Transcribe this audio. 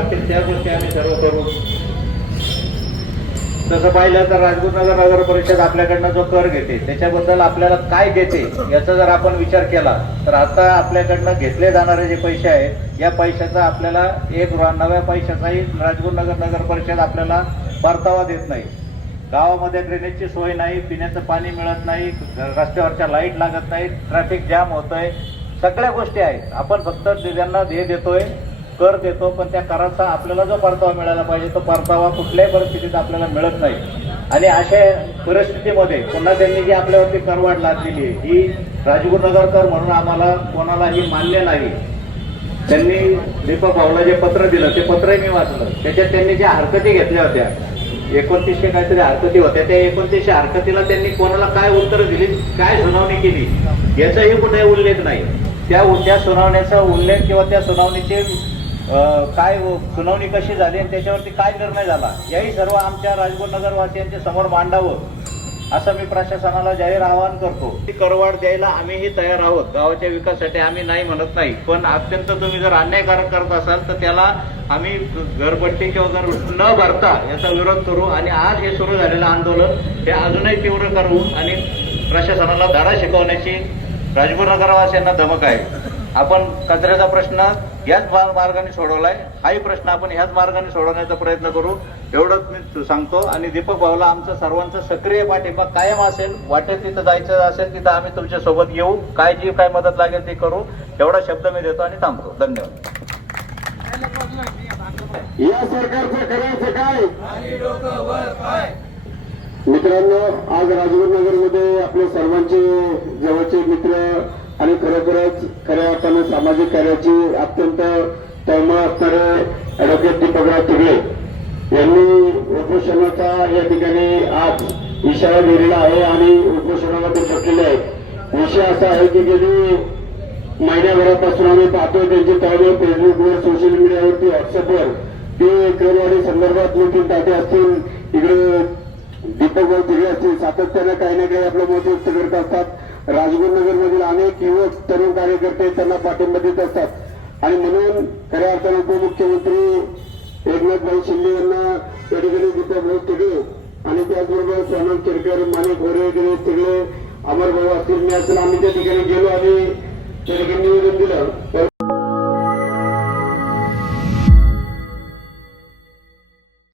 लागतील त्या गोष्टी आम्ही सर्व करू. तसं पाहिलं तर राजगुरुनगर नगर परिषद आपल्याकडनं जो कर घेते त्याच्याबद्दल आपल्याला काय घेते याचा जर आपण विचार केला तर आता आपल्याकडनं घेतले जाणारे जे पैसे आहेत या पैशाचा आपल्याला एक नव्या पैशाचाही राजगुरुनगर नगर परिषद आपल्याला परतावा देत नाही. गावामध्ये ड्रेनेजची सोय नाही पिण्याचं पाणी मिळत नाही रस्त्यावरच्या लाइट लागत नाही ट्रॅफिक जाम होत आहे सगळ्या गोष्टी आहेत. आपण फक्त ज्यांना हे देतोय. कर देतो पण त्या कराचा आपल्याला जो परतावा मिळाला पाहिजे तो परतावा कुठल्याही परिस्थितीत आपल्याला मिळत नाही. आणि अशा परिस्थितीमध्ये पुन्हा त्यांनी जी आपल्यावरती करवाढ लादलेली आहे ही राजगुरुनगरकर म्हणून आम्हाला कोणालाही मान्य नाही. त्यांनी दीपक भाऊला जे पत्र दिलं ते पत्रही मी वाचलं. त्याच्यात त्यांनी ज्या हरकती घेतल्या होत्या एकोणतीसशे काहीतरी हरकती होत्या त्या एकोणतीसशे हरकतीला त्यांनी कोणाला काय उत्तर दिली काय सुनावणी केली याचाही कुठे उल्लेख नाही. त्या त्या सुनावण्याचा उल्लेख किंवा त्या सुनावणीचे काय सुनावणी कशी झाली आणि त्याच्यावरती काय निर्णय झाला? याही सर्व आमच्या राजगुरुनगर नगरवासियांच्या समोर मांडावं असं मी प्रशासनाला जाहीर आवाहन करतो. ती करवाढ द्यायला आम्हीही तयार आहोत. गावाच्या विकासासाठी आम्ही नाही म्हणत नाही पण अत्यंत तुम्ही जर अन्यायकारक करत असाल तर त्याला आम्ही घरपट्टी किंवा घर न भरता याचा विरोध करू आणि आज हे सुरू झालेलं आंदोलन हे अजूनही तीव्र करू आणि प्रशासनाला धडा शिकवण्याची राजगुरुनगरवासियांना धमक आहे. आपण कचऱ्याचा प्रश्न याच मार्गाने सोडवलाय. हाही प्रश्न आपण ह्याच मार्गाने सोडवण्याचा प्रयत्न करू. एवढंच मी सांगतो. आणि दीपक भाऊला आमचं सर्वांचं सक्रिय पाठिंबा कायम असेल वाटेत तिथं जायचं असेल तिथं आम्ही तुमच्यासोबत येऊ. काय जी काय मदत लागेल ते करू. एवढा शब्द मी देतो आणि थांबतो. धन्यवाद. या सरकारचं करायचं काय? मित्रांनो आज राजगुरुनगरमध्ये आपले सर्वांचे जवळचे मित्र आणि खरोखरच खऱ्या अर्थानं सामाजिक कार्याची अत्यंत तळमळ असणारे ऍडव्होकेट दीपकराव तिगळे यांनी उपोषणाचा या ठिकाणी आज इशारा दिलेला आहे आणि उपोषणाला ते बसलेले आहेत. विषय असा आहे की गेली महिन्याभरापासून आम्ही पाहतोय त्यांची तळमळ फेसबुकवर सोशल मीडियावरती व्हॉट्सअपवर ते क्रमवारी संदर्भात नितीन ताटे असतील इकडे दीपकभाऊ तिघे असतील सातत्यानं काही ना काही आपलं मत व्यक्त करत असतात. राजगुरुनगर मधील अनेक युवक तरुण कार्यकर्ते त्यांना पाठिंबा देत असतात. आणि म्हणून खऱ्या अर्थानं उपमुख्यमंत्री एकनाथभाई शिंदे यांना या ठिकाणी दीपक तिघे आणि त्याचबरोबर सोनम केरकर माने गोरे गणेश तिघे अमर भाऊ असतील मी असेल आम्ही त्या ठिकाणी गेलो आणि त्या ठिकाणी निवेदन दिलं.